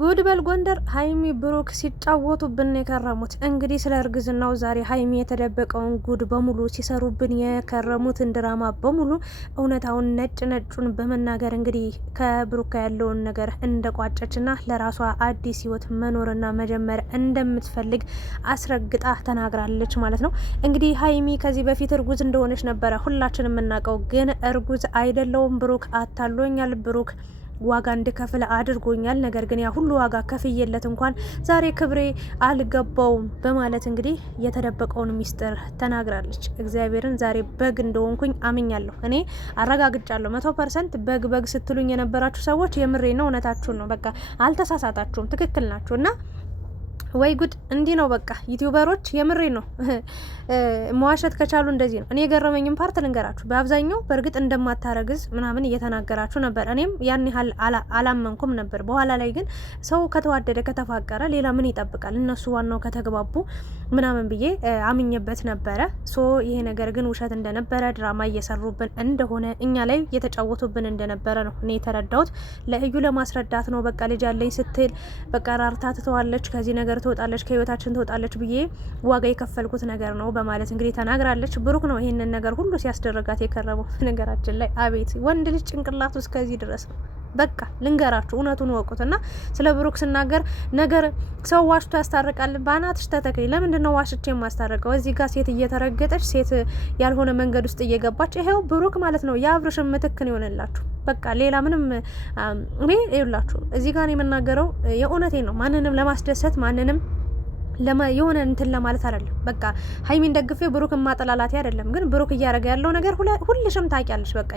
ጉድ በል ጎንደር ሀይሚ ብሩክ ሲጫወቱብን የከረሙት። እንግዲህ ስለ እርግዝናው ዛሬ ሀይሚ የተደበቀውን ጉድ በሙሉ ሲሰሩብን የከረሙትን ድራማ በሙሉ እውነታውን ነጭ ነጩን በመናገር እንግዲህ ከብሩክ ያለውን ነገር እንደቋጨችና ለራሷ አዲስ ህይወት መኖርና መጀመር እንደምትፈልግ አስረግጣ ተናግራለች ማለት ነው። እንግዲህ ሀይሚ ከዚህ በፊት እርጉዝ እንደሆነች ነበረ ሁላችን የምናውቀው። ግን እርጉዝ አይደለውም ብሩክ አታሎኛል፣ ብሩክ ዋጋ እንድከፍል አድርጎኛል። ነገር ግን ያ ሁሉ ዋጋ ከፍዬለት እንኳን ዛሬ ክብሬ አልገባውም በማለት እንግዲህ የተደበቀውን ሚስጥር ተናግራለች። እግዚአብሔርን ዛሬ በግ እንደሆንኩኝ አምኛለሁ። እኔ አረጋግጫለሁ 100%። በግ ስትሉኝ የነበራችሁ ሰዎች የምሬ ነው፣ እውነታችሁን ነው። በቃ አልተሳሳታችሁም፣ ትክክል ናችሁ። እና ወይ ጉድ! እንዲህ ነው በቃ ዩቲዩበሮች፣ የምሬ ነው። መዋሸት ከቻሉ እንደዚህ ነው። እኔ የገረመኝም ፓርት ልንገራችሁ። በአብዛኛው በእርግጥ እንደማታረግዝ ምናምን እየተናገራችሁ ነበር። እኔም ያን ያህል አላመንኩም ነበር። በኋላ ላይ ግን ሰው ከተዋደደ ከተፋቀረ ሌላ ምን ይጠብቃል? እነሱ ዋናው ከተግባቡ ምናምን ብዬ አምኜበት ነበረ። ሶ ይሄ ነገር ግን ውሸት እንደነበረ ድራማ እየሰሩብን እንደሆነ እኛ ላይ እየተጫወቱብን እንደነበረ ነው እኔ የተረዳሁት። ለእዩ ለማስረዳት ነው። በቃ ልጅ አለኝ ስትል በቃ ራርታ ትተዋለች፣ ከዚህ ነገር ትወጣለች፣ ከህይወታችን ትወጣለች ብዬ ዋጋ የከፈልኩት ነገር ነው በማለት እንግዲህ ተናግራለች። ብሩክ ነው ይሄንን ነገር ሁሉ ሲያስደረጋት የከረመው። ነገራችን ላይ አቤት ወንድ ልጅ ጭንቅላቱ እስከዚህ ድረስ ነው። በቃ ልንገራችሁ፣ እውነቱን ወቁትና ስለ ብሩክ ስናገር ነገር ሰው ዋሽቶ ያስታርቃል። ባናትሽ ተተክሊ። ለምንድን ነው ዋሽቼ የማስታርቀው? እዚህ ጋር ሴት እየተረገጠች ሴት ያልሆነ መንገድ ውስጥ እየገባች ይሄው ብሩክ ማለት ነው የአብርሽን ምትክን ይሆንላችሁ። በቃ ሌላ ምንም እኔ ይውላችሁ እዚህ ጋር የምናገረው የእውነቴን ነው። ማንንም ለማስደሰት ማንንም የሆነ እንትን ለማለት አይደለም። በቃ ሀይሚን ደግፌ ብሩክ ማጠላላቴ አይደለም። ግን ብሩክ እያደረገ ያለው ነገር ሁልሽም ታውቂያለሽ። በቃ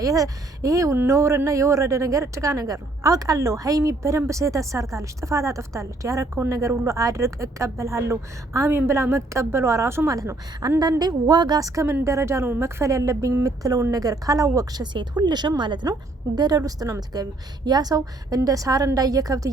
ይሄ ነውርና የወረደ ነገር ጭቃ ነገር ነው አውቃለሁ። ሀይሚ በደንብ ስህተት ሰርታለች፣ ጥፋት አጥፍታለች። ያረከውን ነገር ሁሉ አድርግ እቀበልሃለሁ አሜን ብላ መቀበሏ ራሱ ማለት ነው። አንዳንዴ ዋጋ እስከምን ደረጃ ነው መክፈል ያለብኝ የምትለውን ነገር ካላወቅሽ ሴት ሁልሽም ማለት ነው ገደል ውስጥ ነው የምትገቢው። ያ ሰው እንደ ሳር እንዳየከብት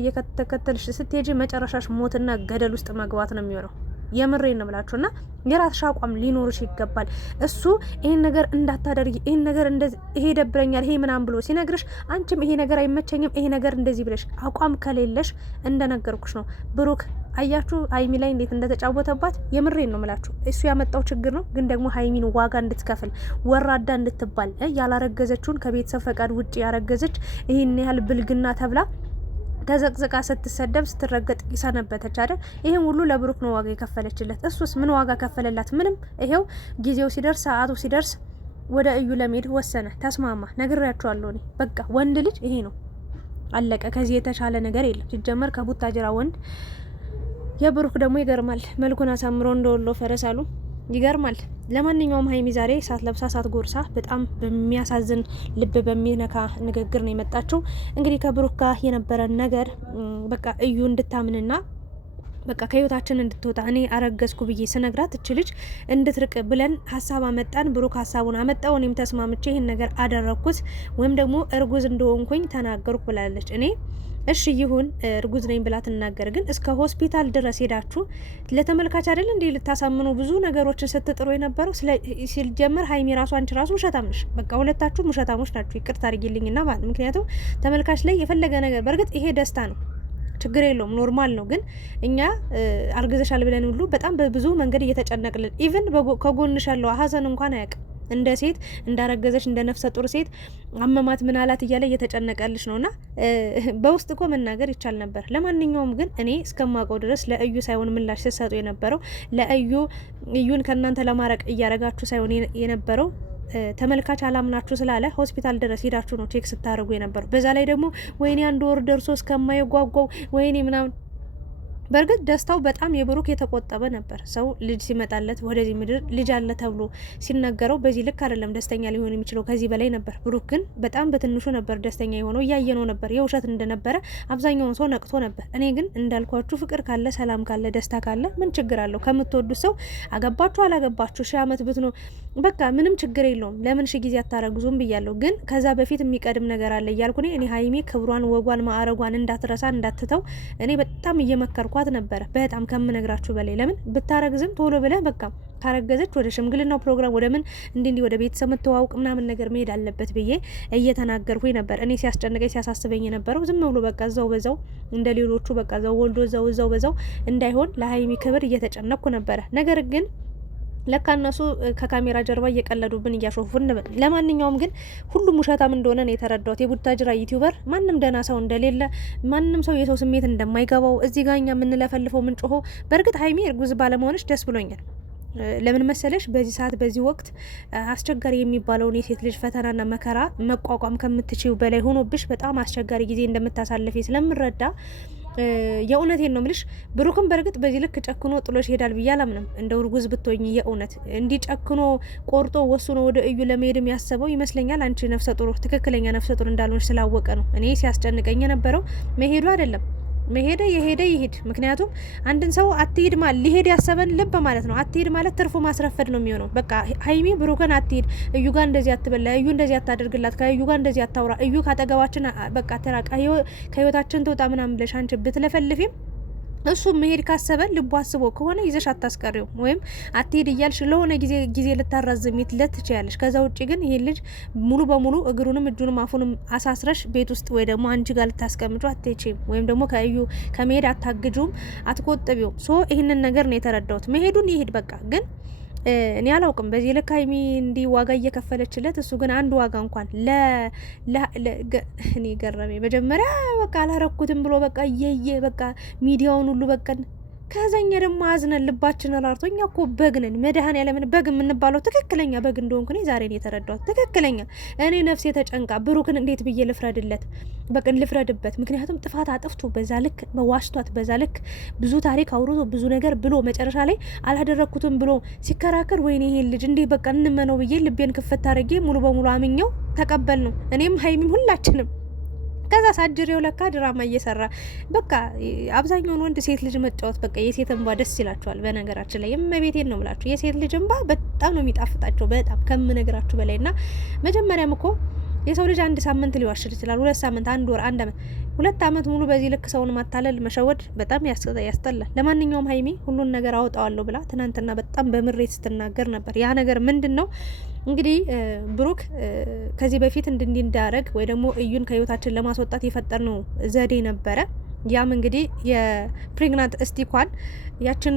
እየተከተልሽ ስትሄጂ መጨረሻሽ ሞትና ገደል ውስጥ መግባት ነው የሚሆነው። የምሬን ነው ብላችሁና የራስሽ አቋም ሊኖርሽ ይገባል። እሱ ይሄን ነገር እንዳታደርጊ፣ ይሄን ነገር እንደዚህ፣ ይሄ ደብረኛል፣ ይሄ ምናምን ብሎ ሲነግርሽ አንቺም ይሄ ነገር አይመቸኝም፣ ይሄ ነገር እንደዚህ ብለሽ አቋም ከሌለሽ እንደነገርኩሽ ነው። ብሩክ አያችሁ ሀይሚ ላይ እንዴት እንደተጫወተባት። የምሬን ነው ምላችሁ። እሱ ያመጣው ችግር ነው። ግን ደግሞ ሀይሚን ዋጋ እንድትከፍል ወራዳ እንድትባል ያላረገዘችውን ከቤተሰብ ፈቃድ ውጭ ያረገዘች ይሄን ያህል ብልግና ተብላ ተዘቅዝቃ ስትሰደብ ስትረገጥ ይሰነበተች አይደል? ይሄን ሁሉ ለብሩክ ነው ዋጋ የከፈለችለት። እሱስ ምን ዋጋ ከፈለላት? ምንም። ይሄው ጊዜው ሲደርስ ሰዓቱ ሲደርስ ወደ እዩ ለመሄድ ወሰነ፣ ተስማማ። ነግሬያቸዋለሁ እኔ በቃ ወንድ ልጅ ይሄ ነው፣ አለቀ። ከዚህ የተሻለ ነገር የለም። ሲጀመር ከቡታጅራ ወንድ የብሩክ ደግሞ ይገርማል። መልኩን አሳምሮ እንደወሎ ፈረስ አሉ። ይገርማል። ለማንኛውም ሀይሚ ዛሬ ሳት ለብሳ ሳት ጎርሳ በጣም በሚያሳዝን ልብ በሚነካ ንግግር ነው የመጣችው። እንግዲህ ከብሩክ ጋር የነበረ ነገር በቃ እዩ እንድታምንና በቃ ከህይወታችን እንድትወጣ እኔ አረገዝኩ ብዬ ስነግራት እች ልጅ እንድትርቅ ብለን ሀሳብ አመጣን። ብሩክ ሀሳቡን አመጣው። እኔም ተስማምቼ ይህን ነገር አደረግኩት ወይም ደግሞ እርጉዝ እንደሆንኩኝ ተናገርኩ ብላለች። እኔ እሺ ይሁን እርጉዝ ነኝ ብላ ትናገር። ግን እስከ ሆስፒታል ድረስ ሄዳችሁ ለተመልካች አይደል እንዴ ልታሳምኑ ብዙ ነገሮችን ስትጥሩ የነበረው? ሲጀመር ሀይሚ ራሱ አንቺ ራሱ ውሸታም ነሽ። በቃ ሁለታችሁም ውሸታሞች ናችሁ። ይቅርታ አድርጊልኝና ማለት ምክንያቱም ተመልካች ላይ የፈለገ ነገር በእርግጥ ይሄ ደስታ ነው፣ ችግር የለውም፣ ኖርማል ነው። ግን እኛ አርግዘሻል ብለን ሁሉ በጣም በብዙ መንገድ እየተጨነቅልን ኢቭን ከጎንሽ ያለው ሀዘን እንኳን አያውቅም። እንደ ሴት እንዳረገዘች እንደ ነፍሰ ጡር ሴት አመማት ምን አላት እያለ እየተጨነቀልሽ ነውና በውስጥ እኮ መናገር ይቻል ነበር። ለማንኛውም ግን እኔ እስከማውቀው ድረስ ለእዩ ሳይሆን ምላሽ ስትሰጡ የነበረው እዩን ከእናንተ ለማረቅ እያረጋችሁ ሳይሆን የነበረው ተመልካች አላምናችሁ ስላለ ሆስፒታል ድረስ ሄዳችሁ ነው ቼክ ስታደርጉ የነበረው። በዛ ላይ ደግሞ ወይኔ አንድ ወር ደርሶ እስከማይጓጓው ወይኔ ምናምን። በእርግጥ ደስታው በጣም የብሩክ የተቆጠበ ነበር። ሰው ልጅ ሲመጣለት ወደዚህ ምድር ልጅ አለ ተብሎ ሲነገረው በዚህ ልክ አይደለም ደስተኛ ሊሆን የሚችለው፣ ከዚህ በላይ ነበር። ብሩክ ግን በጣም በትንሹ ነበር ደስተኛ የሆነው። እያየነው ነበር የውሸት እንደነበረ አብዛኛውን ሰው ነቅቶ ነበር። እኔ ግን እንዳልኳችሁ ፍቅር ካለ ሰላም ካለ ደስታ ካለ ምን ችግር አለው? ከምትወዱት ሰው አገባችሁ አላገባችሁ 1000 ዓመት ብትኖ በቃ ምንም ችግር የለውም። ለምን ጊዜ አታረግዙም ብያለሁ። ግን ከዛ በፊት የሚቀድም ነገር አለ እያልኩ እኔ ሀይሚ ክብሯን ወጓን ማዕረጓን እንዳትረሳ እንዳትተው እኔ በጣም እየመከርኳት ነበረ። በጣም ከምነግራችሁ በላይ ለምን ብታረግዝም ቶሎ ብለህ በቃ ካረገዘች ወደ ሽምግልናው ፕሮግራም ወደ ምን እንዲህ ወደ ቤተሰብ መተዋወቅ ምናምን ነገር መሄድ አለበት ብዬ እየተናገርኩኝ ነበር። እኔ ሲያስጨንቀኝ ሲያሳስበኝ የነበረው ዝም ብሎ በቃ እዛው በዛው እንደ ሌሎቹ በቃ እዛው ወልዶ እዛው በዛው እንዳይሆን ለሀይሚ ክብር እየተጨነቅኩ ነበረ። ነገር ግን ለካ እነሱ ከካሜራ ጀርባ እየቀለዱብን እያሾፉን ነበር። ለማንኛውም ግን ሁሉም ውሸታም እንደሆነ ነው የተረዳሁት። የቡታጅራ ዩቲዩበር ማንም ደህና ሰው እንደሌለ፣ ማንም ሰው የሰው ስሜት እንደማይገባው እዚህ ጋር እኛ የምንለፈልፈው ምንጮሆ። በእርግጥ ሀይሚ እርጉዝ ባለመሆንሽ ደስ ብሎኛል። ለምን መሰለሽ? በዚህ ሰዓት በዚህ ወቅት አስቸጋሪ የሚባለውን የሴት ልጅ ፈተናና መከራ መቋቋም ከምትችይው በላይ ሆኖብሽ በጣም አስቸጋሪ ጊዜ እንደምታሳልፊ ስለምረዳ የእውነቴን ነው ምልሽ። ብሩክም በእርግጥ በዚህ ልክ ጨክኖ ጥሎሽ ይሄዳል ብዬ አላምንም። እንደ እርጉዝ ብትሆኝ የእውነት እንዲህ ጨክኖ ቆርጦ ወስኖ ወደ እዩ ለመሄድም ያሰበው ይመስለኛል። አንቺ ነፍሰ ጡር ትክክለኛ ነፍሰ ጡር እንዳልሆንሽ ስላወቀ ነው። እኔ ሲያስጨንቀኝ የነበረው መሄዱ አይደለም። መሄደ የሄደ ይሄድ። ምክንያቱም አንድን ሰው አትሄድ ማለት ሊሄድ ያሰበን ልብ ማለት ነው። አትሄድ ማለት ትርፉ ማስረፈድ ነው የሚሆነው። በቃ ሀይሚ ብሩክን አትሄድ፣ እዩ ጋር እንደዚህ አትበላ፣ እዩ እንደዚህ አታደርግላት፣ ከእዩ ጋር እንደዚህ አታውራ፣ እዩ ካጠገባችን በቃ ተራቃ፣ ከህይወታችን ትውጣ ምናምን ብለሽ አንቺ ብትለፈልፊም እሱ መሄድ ካሰበ ልቡ አስቦ ከሆነ ይዘሽ አታስቀሪው፣ ወይም አትሄድ እያልሽ ለሆነ ጊዜ ልታራዝሚት ትችያለሽ። ከዛ ውጭ ግን ይሄ ልጅ ሙሉ በሙሉ እግሩንም እጁንም አፉንም አሳስረሽ ቤት ውስጥ ወይ ደግሞ አንቺ ጋር ልታስቀምጪው አትችይም፣ ወይም ደግሞ ከእዩ ከመሄድ አታግጁም፣ አትቆጥቢውም። ሶ ይህንን ነገር ነው የተረዳሁት። መሄዱን ይሄድ በቃ። ግን እኔ አላውቅም በዚህ ልክ ሀይሚ እንዲህ ዋጋ እየከፈለችለት፣ እሱ ግን አንድ ዋጋ እንኳን እኔ ገረሜ። መጀመሪያ በቃ አላረኩትም ብሎ በቃ እየየ በቃ ሚዲያውን ሁሉ በቃ ከዛኛ ደግሞ አዝነን ልባችን አላርቶ እኛ እኮ በግ ነን። መድኃኔዓለምን በግ የምንባለው ትክክለኛ በግ እንደሆንኩ እኔ ዛሬ ነው የተረዳሁት። ትክክለኛ እኔ ነፍሴ ተጨንቃ ብሩክን እንዴት ብዬ ልፍረድለት? በቅን ልፍረድበት? ምክንያቱም ጥፋት አጥፍቶ በዛ ልክ በዋሽቷት በዛ ልክ ብዙ ታሪክ አውርቶ ብዙ ነገር ብሎ መጨረሻ ላይ አላደረኩትም ብሎ ሲከራከር፣ ወይኔ ይሄን ልጅ እንዴ በቃ እንመነው ብዬ ልቤን ክፍት አድርጌ ሙሉ በሙሉ አምኘው ተቀበል ነው እኔም ሀይሚም ሁላችንም። ከዛ ሳጅሬው ለካ ድራማ እየሰራ በቃ አብዛኛውን ወንድ ሴት ልጅ መጫወት በቃ የሴት እንባ ደስ ይላቸዋል። በነገራችን ላይ የመቤቴን ነው የምላችሁ፣ የሴት ልጅ እንባ በጣም ነው የሚጣፍጣቸው፣ በጣም ከምነግራችሁ በላይ። እና መጀመሪያም እኮ የሰው ልጅ 1 ሳምንት ሊዋሽል ይችላል፣ 2 ሳምንት፣ 1 ወር፣ 1 አመት፣ 2 አመት ሙሉ በዚህ ልክ ሰውን ማታለል መሸወድ በጣም ያስጠላል። ለማንኛውም ሀይሚ ሁሉን ነገር አውጣዋለሁ ብላ ትናንትና በጣም በምሬት ስትናገር ነበር። ያ ነገር ምንድን ነው እንግዲህ ብሩክ ከዚህ በፊት እንዳያረግ ወይ ደግሞ እዩን ከህይወታችን ለማስወጣት የፈጠርነው ዘዴ ነበረ። ያም እንግዲህ የፕሬግናንት እስቲኳን ያችን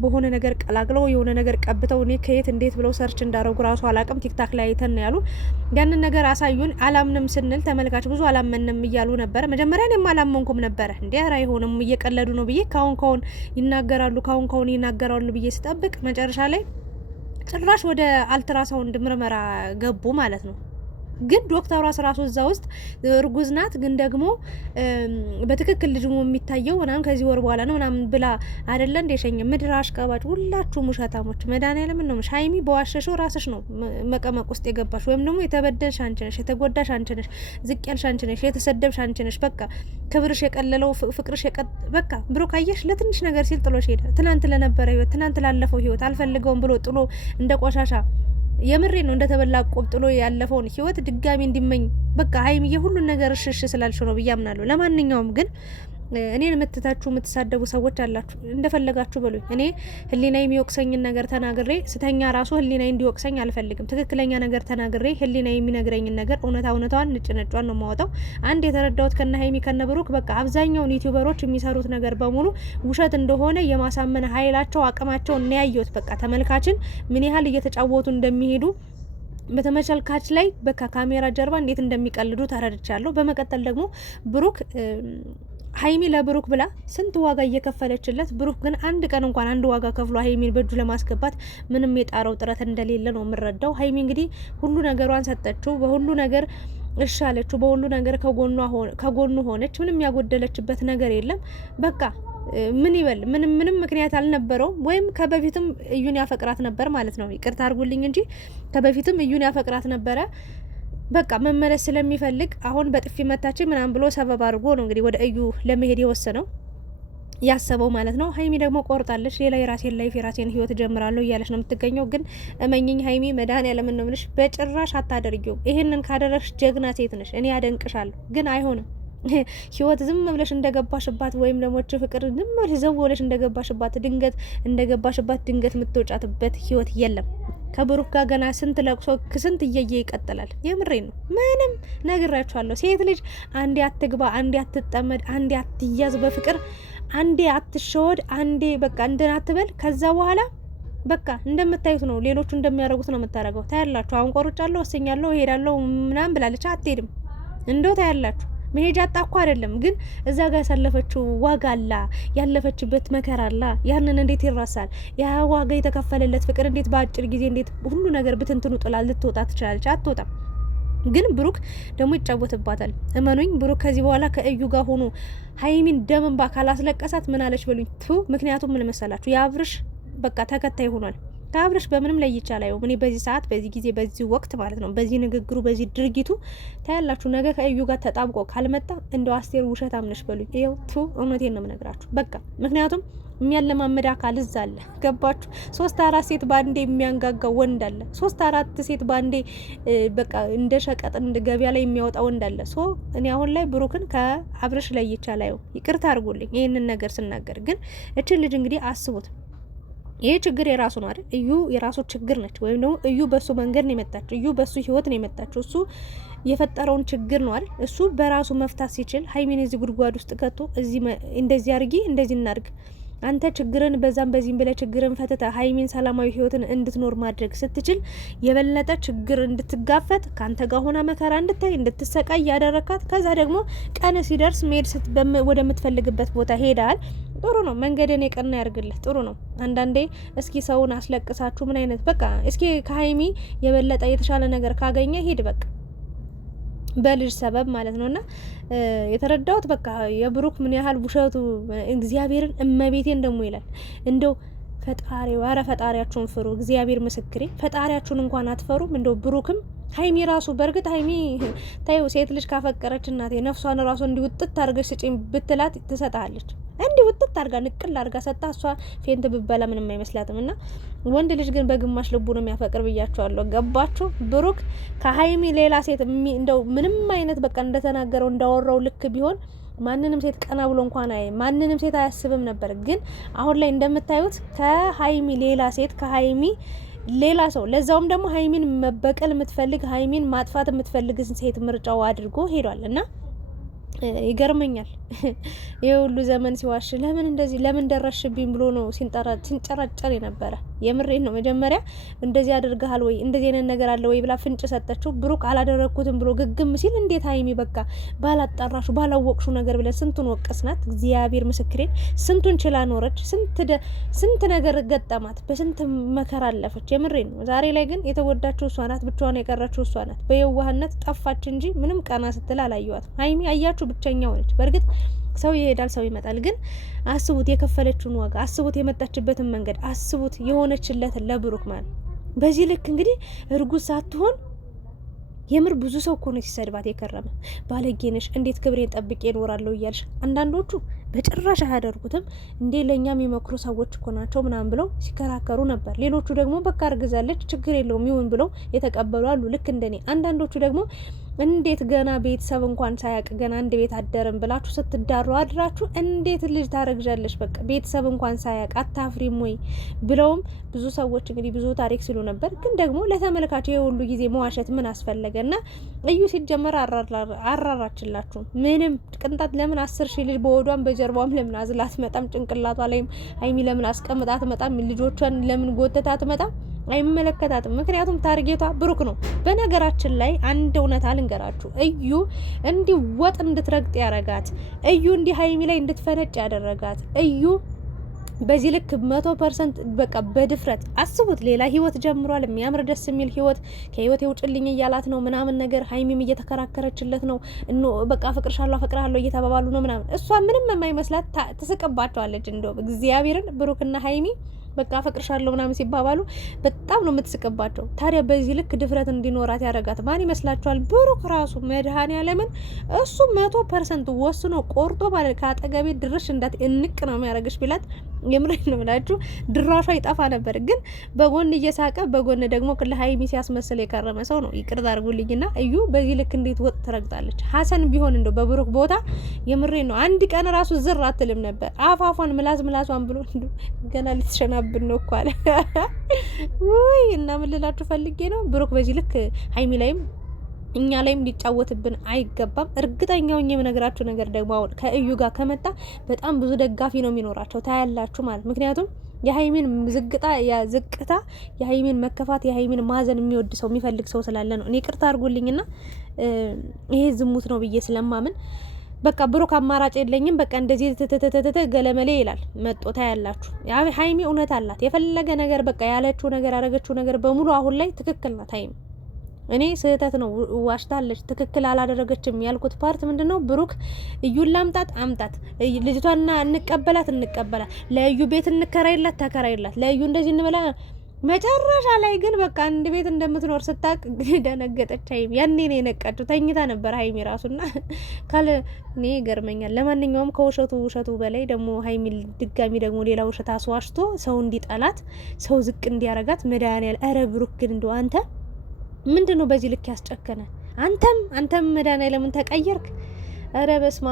በሆነ ነገር ቀላቅለው የሆነ ነገር ቀብተው እኔ ከየት እንዴት ብለው ሰርች እንዳረጉ ራሱ አላቅም። ቲክታክ ላይ አይተን ያሉ ያንን ነገር አሳዩን። አላምንም ስንል ተመልካች ብዙ አላመንም እያሉ ነበረ። መጀመሪያ እኔም አላመንኩም ነበረ። እንዴ ኧረ አይሆንም እየቀለዱ ነው ብዬ ካሁን ይናገራሉ ይናገራሉ ብዬ ስጠብቅ መጨረሻ ላይ ጭራሽ ወደ አልትራሳውንድ ምርመራ ገቡ ማለት ነው። ግን ዶክተሯ ራሱ እዛ ውስጥ እርጉዝ ናት፣ ግን ደግሞ በትክክል ልጅ የሚታየው ምናምን ከዚህ ወር በኋላ ነው ምናምን ብላ አይደለ እንደ ሸኘ። ምድር አሽቃባጭ ሁላችሁም ውሸታሞች። መድኃኒዓለም ነው ሀይሚ በዋሸሽው ራስሽ ነው መቀመቅ ውስጥ የገባሽ፣ ወይም ደግሞ የተበደልሽ አንቺ ነሽ፣ የተጎዳሽ አንቺ ነሽ፣ ዝቅ ያልሽ አንቺ ነሽ፣ የተሰደብሽ አንቺ ነሽ። በቃ ክብርሽ የቀለለው ፍቅርሽ በቃ ብሩክ አየሽ ለትንሽ ነገር ሲል ጥሎሽ ሄደ። ትናንት ለነበረ ህይወት፣ ትናንት ላለፈው ህይወት አልፈልገውም ብሎ ጥሎ እንደ ቆሻሻ የምሬ ነው እንደተበላ ቆብ ጥሎ ያለፈውን ህይወት ድጋሚ እንዲመኝ በቃ ሀይሚዬ ሁሉን ነገር እሽሽ ስላልሽ ነው ብዬ አምናለሁ። ለማንኛውም ግን እኔን የምትታችሁ የምትሳደቡ ሰዎች አላችሁ፣ እንደፈለጋችሁ በሉኝ። እኔ ህሊና የሚወቅሰኝን ነገር ተናግሬ ስተኛ ራሱ ህሊና እንዲወቅሰኝ አልፈልግም። ትክክለኛ ነገር ተናግሬ ህሊና የሚነግረኝን ነገር እውነታዋን ነጭ ነው ማወጣው። አንድ የተረዳሁት ከነ ሀይሚ ከነ ብሩክ በቃ አብዛኛውን ዩቲዩበሮች የሚሰሩት ነገር በሙሉ ውሸት እንደሆነ የማሳመን ኃይላቸው አቅማቸው እናያየሁት። በቃ ተመልካችን ምን ያህል እየተጫወቱ እንደሚሄዱ በተመልካች ላይ በቃ ካሜራ ጀርባ እንዴት እንደሚቀልዱ ተረድቻለሁ። በመቀጠል ደግሞ ብሩክ ሀይሚ ለብሩክ ብላ ስንት ዋጋ እየከፈለችለት፣ ብሩክ ግን አንድ ቀን እንኳን አንድ ዋጋ ከፍሎ ሀይሚን በእጁ ለማስገባት ምንም የጣረው ጥረት እንደሌለ ነው የምረዳው። ሀይሚ እንግዲህ ሁሉ ነገሯን ሰጠችው፣ በሁሉ ነገር እሺ አለችው፣ በሁሉ ነገር ከጎኑ ሆነች። ምንም ያጎደለችበት ነገር የለም። በቃ ምን ይበል ምንም ምክንያት አልነበረውም። ወይም ከበፊትም እዩን ያፈቅራት ነበር ማለት ነው። ይቅርታ አድርጉልኝ እንጂ ከበፊትም እዩን ያፈቅራት ነበረ። በቃ መመለስ ስለሚፈልግ አሁን በጥፊ መታች ምናምን ብሎ ሰበብ አድርጎ ነው እንግዲህ ወደ እዩ ለመሄድ የወሰነው ያሰበው ማለት ነው። ሀይሚ ደግሞ ቆርጣለች። ሌላ የራሴን ላይፍ የራሴን ህይወት ጀምራለሁ እያለች ነው የምትገኘው። ግን እመኝኝ ሀይሚ መድኃኒዓለምን ነው የምልሽ፣ በጭራሽ አታደርጊውም። ይሄንን ካደረግሽ ጀግና ሴት ነሽ፣ እኔ አደንቅሻለሁ። ግን አይሆንም ህይወት ዝም ብለሽ እንደገባሽባት ወይም ደግሞ ፍቅር ዝም ብለሽ ዘው ብለሽ እንደገባሽባት ድንገት የምትወጫትበት ህይወት የለም። ከብሩክ ጋር ገና ስንት ለቅሶ ስንት እየየ ይቀጥላል። የምሬ ነው። ምንም ነግራችኋለሁ። ሴት ልጅ አንዴ አትግባ፣ አንዴ አትጠመድ፣ አንዴ አትያዝ በፍቅር፣ አንዴ አትሸወድ፣ አንዴ በቃ እንትን አትበል። ከዛ በኋላ በቃ እንደምታዩት ነው። ሌሎቹ እንደሚያደርጉት ነው የምታደርገው። ታያላችሁ። አሁን ቆርጫለሁ፣ ወሰኛለሁ፣ እሄዳለሁ ምናምን ብላለች። አትሄድም። እንደው ታያላችሁ። መሄጃ አጣኩ አይደለም ግን እዛ ጋር ያሳለፈችው ዋጋ አላ፣ ያለፈችበት መከራ አላ። ያንን እንዴት ይረሳል? ያ ዋጋ የተከፈለለት ፍቅር እንዴት በአጭር ጊዜ እንዴት ሁሉ ነገር ብትንትኑ ጥላ ልትወጣ ትችላለች? አትወጣም። ግን ብሩክ ደግሞ ይጫወትባታል። እመኑኝ፣ ብሩክ ከዚህ በኋላ ከእዩ ጋር ሆኖ ሀይሚን ደም እንባ ካላስለቀሳት ምን አለች በሉኝ። ምክንያቱም ምን መሰላችሁ? የአብርሽ በቃ ተከታይ ሆኗል። ከአብርሽ በምንም ላይ ይቻላል። እኔ በዚህ ሰዓት በዚህ ጊዜ በዚህ ወቅት ማለት ነው በዚህ ንግግሩ በዚህ ድርጊቱ ታያላችሁ። ነገ ከእዩ ጋር ተጣብቆ ካልመጣ እንደው አስቴር ውሸት አምነሽ በሉኝ። ይኸው እውነቴን ነው የምነግራችሁ። በቃ ምክንያቱም የሚያለማመድ አካል እዛ አለ። ገባችሁ? 3-4 ሴት ባንዴ የሚያንጋጋ ወንድ አለ። 3-4 ሴት ባንዴ በቃ እንደ ሸቀጥ እንደ ገበያ ላይ የሚያወጣ ወንድ አለ። እኔ አሁን ላይ ብሩክን ከአብርሽ ላይ ይቻላል። ይቅርታ አድርጉልኝ ይህንን ነገር ስናገር፣ ግን እችን ልጅ እንግዲህ አስቡት። ይሄ ችግር የራሱ ነው አይደል? እዩ የራሱ ችግር ነች። ወይም ደግሞ እዩ በሱ መንገድ ነው የመጣችው። እዩ በሱ ህይወት ነው የመጣችው። እሱ የፈጠረውን ችግር ነው አይደል? እሱ በራሱ መፍታት ሲችል ሀይሚን እዚህ ጉድጓድ ውስጥ ከቶ እዚህ እንደዚህ አድርጊ እንደዚህ እናድርግ አንተ ችግርን በዛም በዚህም ብለ ችግርን ፈትተ ሀይሚን ሰላማዊ ህይወትን እንድትኖር ማድረግ ስትችል የበለጠ ችግር እንድትጋፈጥ ካንተ ጋር ሆና መከራ እንድታይ እንድትሰቃይ ያደረካት። ከዛ ደግሞ ቀን ሲደርስ መሄድ ወደምትፈልግበት ቦታ ሄዳል። ጥሩ ነው። መንገድን የቀና ያርግልህ። ጥሩ ነው። አንዳንዴ እስኪ ሰውን አስለቅሳችሁ ምን አይነት በቃ እስኪ ከሀይሚ የበለጠ የተሻለ ነገር ካገኘ ሂድ በቃ በልጅ ሰበብ ማለት ነውና የተረዳሁት በቃ የብሩክ ምን ያህል ውሸቱ እግዚአብሔርን እመቤቴን ደሞ ይላል እንደው ፈጣሪው አረ ፈጣሪያችሁን ፍሩ። እግዚአብሔር ምስክሬ ፈጣሪያችሁን እንኳን አትፈሩም። እንደው ብሩክም ሀይሚ ራሱ በእርግጥ ሀይሚ ታዩ ሴት ልጅ ካፈቀረች እናቴ ነፍሷን ራሱ እንዲውጥት አድርገሽ ስጪኝ ብትላት ትሰጣለች። እንዲውጥት አድርጋ ንቅል አድርጋ ሰጣ እሷ ፌንት ብበላ ምንም አይመስላትም። እና ወንድ ልጅ ግን በግማሽ ልቡ ነው የሚያፈቅር ብያቸዋለሁ። ገባችሁ? ብሩክ ከሀይሚ ሌላ ሴት እንደው ምንም አይነት በቃ እንደተናገረው እንዳወራው ልክ ቢሆን ማንንም ሴት ቀና ብሎ እንኳን ማንንም ሴት አያስብም ነበር። ግን አሁን ላይ እንደምታዩት ከሀይሚ ሌላ ሴት ከሀይሚ ሌላ ሰው ለዛውም ደግሞ ሀይሚን መበቀል የምትፈልግ ሀይሚን ማጥፋት የምትፈልግ ሴት ምርጫው አድርጎ ሄዷል እና ይገርመኛል። ይሄ ሁሉ ዘመን ሲዋሽ ለምን እንደዚህ ለምን ደረሽብኝ ብሎ ነው ሲንጨራጨር የነበረ። የምሬን ነው። መጀመሪያ እንደዚህ አድርገሃል ወይ እንደዚህ አይነት ነገር አለ ወይ ብላ ፍንጭ ሰጠችው። ብሩክ አላደረኩትም ብሎ ግግም ሲል እንዴት ሀይሚ በቃ ባላጣራሹ ባላወቅሹ ነገር ብለን ስንቱን ወቀስናት። እግዚአብሔር ምስክሬን ስንቱን ችላ ኖረች። ስንት ነገር ገጠማት። በስንት መከራ አለፈች። የምሬን ነው። ዛሬ ላይ ግን የተጎዳችው እሷ ናት። ብቻዋን የቀረችው እሷ ናት። በየዋህነት ጠፋች እንጂ ምንም ቀና ስትል አላየዋትም። ሀይሚ አያችሁ ብቸኛ ሆነች። በእርግጥ ሰው ይሄዳል ሰው ይመጣል። ግን አስቡት የከፈለችውን ዋጋ፣ አስቡት የመጣችበትን መንገድ፣ አስቡት የሆነችለትን ለብሩክ ማለት በዚህ ልክ እንግዲህ እርጉዝ ሳትሆን የምር ብዙ ሰው እኮ ነው ሲሰድባት የከረመ። ባለጌነሽ እንዴት ክብሬን ጠብቄ እኖራለሁ እያልሽ አንዳንዶቹ በጭራሽ አያደርጉትም እንዴ ለኛ የሚመክሩ ሰዎች እኮ ናቸው ምናምን ብለው ሲከራከሩ ነበር። ሌሎቹ ደግሞ በቃ አርግዛለች ችግር የለውም ይሁን ብለው የተቀበሉ አሉ ልክ እንደኔ። አንዳንዶቹ ደግሞ እንዴት ገና ቤተሰብ እንኳን ሳያቅ ገና አንድ ቤት አደረም ብላችሁ ስትዳሩ አድራችሁ እንዴት ልጅ ታረግዣለሽ በቃ ቤተሰብ እንኳን ሳያቅ አታፍሪም ወይ ብለውም ብዙ ሰዎች እንግዲህ ብዙ ታሪክ ሲሉ ነበር። ግን ደግሞ ለተመልካቹ የሁሉ ጊዜ መዋሸት ምን አስፈለገና? እዩ ሲጀመር አራራችላችሁ ምንም ቅንጣት። ለምን 10,000 ልጅ በወዷን በጀርባውም ለምን አዝላ አትመጣም? ጭንቅላቷ ላይም ሀይሚ ለምን አስቀምጣ አትመጣም? ልጆቿን ለምን ጎተታ አትመጣም? አይመለከታትም። ምክንያቱም ታርጌቷ ብሩክ ነው። በነገራችን ላይ አንድ እውነት አልንገራችሁ። እዩ እንዲህ ወጥ እንድትረግጥ ያረጋት፣ እዩ እንዲህ ሀይሚ ላይ እንድትፈነጭ ያደረጋት እዩ በዚህ ልክ 100% በቃ በድፍረት አስቡት። ሌላ ህይወት ጀምሯል። የሚያምር ደስ የሚል ህይወት ከህይወት የውጭልኝ እያላት ነው ምናምን ነገር። ሀይሚም እየተከራከረችለት ነው በቃ ፍቅርሻለሁ አፈቅርሃለሁ እየተባባሉ ነው ምናምን። እሷ ምንም የማይመስላት ትስቅባቸዋለች። እንደው እግዚአብሔርን ብሩክና ሀይሚ በቃ አፈቅርሻለሁ ምናምን ሲባባሉ በጣም ነው የምትስቅባቸው። ታዲያ በዚህ ልክ ድፍረት እንዲኖራት ያደረጋት ማን ይመስላችኋል? ብሩክ ራሱ መድኃኔዓለምን እሱ 100% ወስኖ ቆርጦ ማለት ከአጠገቤ ድርሽ እንዳት እንቅ ነው የሚያደርግሽ ቢላት የምሬን ነው ብላችሁ ድራሿ ይጠፋ ነበር። ግን በጎን እየሳቀ በጎን ደግሞ ለሀይሚ ሲያስመስል የከረመ ሰው ነው። ይቅርታ አድርጉልኝና እዩ በዚህ ልክ እንዴት ወጥ ትረግጣለች? ሀሰን ቢሆን እንደው በብሩክ ቦታ የምሬን ነው አንድ ቀን ራሱ ዝር አትልም ነበር። አፋፏን ምላሷን ብሎ ገና ልትሸናብን ነው እኮ አለ። ውይ እና ምን ልላችሁ ፈልጌ ነው ብሩክ በዚህ ልክ ሀይሚ ላይም እኛ ላይም ሊጫወትብን አይገባም። እርግጠኛው የምነግራችሁ ነገር ደግሞ አሁን ከእዩ ጋር ከመጣ በጣም ብዙ ደጋፊ ነው የሚኖራቸው ታያላችሁ ማለት ምክንያቱም የሀይሚን ዝቅታ የሀይሚን መከፋት የሀይሚን ማዘን የሚወድ ሰው የሚፈልግ ሰው ስላለ ነው። እኔ ቅርታ አድርጉልኝና ይሄ ዝሙት ነው ብዬ ስለማምን በቃ ብሩክ አማራጭ የለኝም በቃ እንደዚህ ተተተተተ ገለመሌ ይላል መጦ ታያላችሁ። ሀይሚ እውነት አላት የፈለገ ነገር በቃ ያለችው ነገር ያደረገችው ነገር በሙሉ አሁን ላይ ትክክል ናት ሀይሚ። እኔ ስህተት ነው ዋሽታለች ትክክል አላደረገችም ያልኩት ፓርት ምንድነው ብሩክ እዩን ላምጣት አምጣት ልጅቷና እንቀበላት ለእዩ ቤት እንከራይላት ተከራይላት ለእዩ እንደዚህ እንበላ መጨረሻ ላይ ግን በቃ አንድ ቤት እንደምትኖር ስታቅ ደነገጠች ሀይሚ። ያኔ ነው የነቃችው። ተኝታ ነበር ሀይሚ ራሱና ካለ እኔ ገርመኛል። ለማንኛውም ከውሸቱ በላይ ደግሞ ሀይሚ ድጋሚ ደግሞ ሌላ ውሸት አስዋሽቶ ሰው እንዲጠላት ሰው ዝቅ እንዲያረጋት መድኃኒዓል ኧረ ብሩክ ግን እንደው አንተ ምንድነው በዚህ ልክ ያስጨከነ? አንተም መድኃኒዓለምን ተቀየርክ? ኧረ በስማ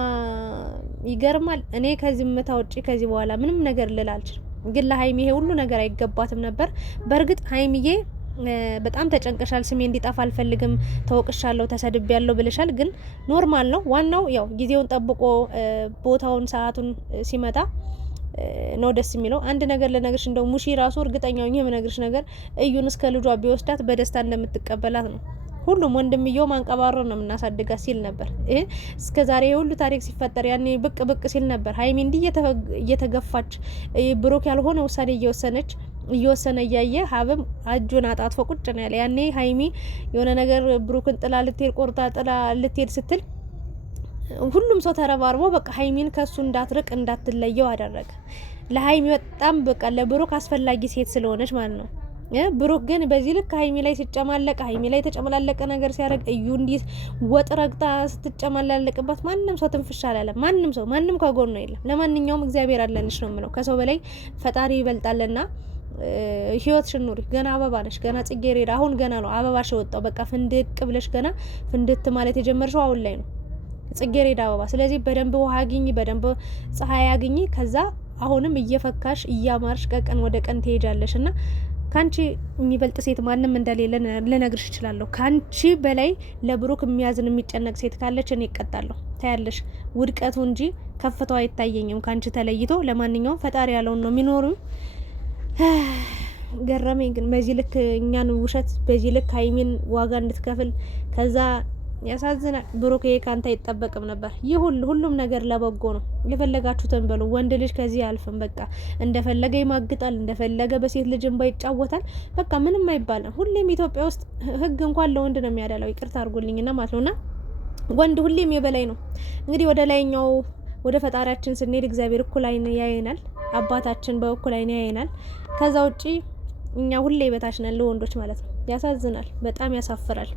ይገርማል። እኔ ከዚህ ምታ ውጪ ከዚህ በኋላ ምንም ነገር ልል አልችልም። ግን ለሀይሚ ይሄ ሁሉ ነገር አይገባትም ነበር። በእርግጥ ሀይሚዬ በጣም ተጨንቀሻል። ስሜ እንዲጠፋ አልፈልግም፣ ተወቅሻለሁ፣ ተሰድቤያለሁ ብለሻል። ግን ኖርማል ነው። ዋናው ያው ጊዜውን ጠብቆ ቦታውን ሰዓቱን ሲመጣ ነው ደስ የሚለው። አንድ ነገር ለነገርሽ እንደው ሙሺ ራሱ እርግጠኛው ነኝ የምነግርሽ ነገር እዩን እስከ ልጇ ቢወስዳት በደስታ እንደምትቀበላት ነው። ሁሉም ወንድምየው ማንቀባሮ ነው የምናሳድጋት ሲል ነበር። እስከ ዛሬ ሁሉ ታሪክ ሲፈጠር ያኔ ብቅ ሲል ነበር። ሀይሚ እንዲህ እየተገፋች ብሩክ ያልሆነ ውሳኔ እየወሰነ እያየ ሀብም እጁን አጣጥፎ ቁጭ ነው ያለ። ያኔ ሀይሚ የሆነ ነገር ብሩክን ጥላ ልትሄድ ቆርጣ ጥላ ልትሄድ ስትል ሁሉም ሰው ተረባርቦ በቃ ሀይሚን ከሱ እንዳትርቅ እንዳትለየው አደረገ። ለሀይሚ በጣም በቃ ለብሩክ አስፈላጊ ሴት ስለሆነች ማለት ነው። ብሩክ ግን በዚህ ልክ ሀይሚ ላይ ሲጨማለቅ ሀይሚ ላይ ተጨመላለቀ ነገር ሲያደርግ እዩ እንዲህ ወጥ ረግጣ ስትጨማላለቅባት ማንም ሰው ትንፍሽ አላለም። ማንም ከጎን ነው የለም። ለማንኛውም እግዚአብሔር አለንሽ ነው የምለው። ከሰው በላይ ፈጣሪ ይበልጣልና ህይወትሽን ኑሪ። ገና አበባ ነሽ፣ ገና ጽጌረዳ አሁን ገና ነው አበባሽ የወጣው። በቃ ፍንድቅ ብለሽ ገና ፍንድት ማለት የጀመርሽው አሁን ላይ ነው ጽጌረዳ አበባ። ስለዚህ በደንብ ውሃ አግኝ፣ በደንብ ፀሐይ አግኝ። ከዛ አሁንም እየፈካሽ እያማርሽ ከቀን ወደ ቀን ትሄጃለሽ እና ካንቺ የሚበልጥ ሴት ማንም እንደሌለ ልነግርሽ እችላለሁ። ካንቺ በላይ ለብሩክ የሚያዝን የሚጨነቅ ሴት ካለች እኔ እቀጣለሁ። ታያለሽ ውድቀቱ እንጂ ከፍታው አይታየኝም ካንቺ ተለይቶ። ለማንኛውም ፈጣሪ ያለውን ነው የሚኖሩ። ገረመኝ ግን በዚህ ልክ እኛን ውሸት በዚህ ልክ ሀይሚን ዋጋ እንድትከፍል ከዛ ያሳዝናል። ብሩክ ይሄ ካንተ አይጠበቅም ነበር። ሁሉም ነገር ለበጎ ነው። የፈለጋችሁትን በሉ። ወንድ ልጅ ከዚህ አልፍም። በቃ እንደፈለገ ይማግጣል፣ እንደፈለገ በሴት ልጅ እንባ ይጫወታል። በቃ ምንም አይባልም። ሁሌም ኢትዮጵያ ውስጥ ህግ እንኳን ለወንድ ነው የሚያደላው። ይቅርታ አድርጎልኝና ማለት ነውና ወንድ ሁሌም የበላይ ነው። እንግዲህ ወደ ላይኛው ወደ ፈጣሪያችን ስንሄድ እግዚአብሔር እኩል አይን ያየናል። አባታችን በእኩል አይን ያየናል። ከዛ ውጪ እኛ ሁሌ በታች ነን ለወንዶች ማለት ነው። ያሳዝናል። በጣም ያሳፍራል።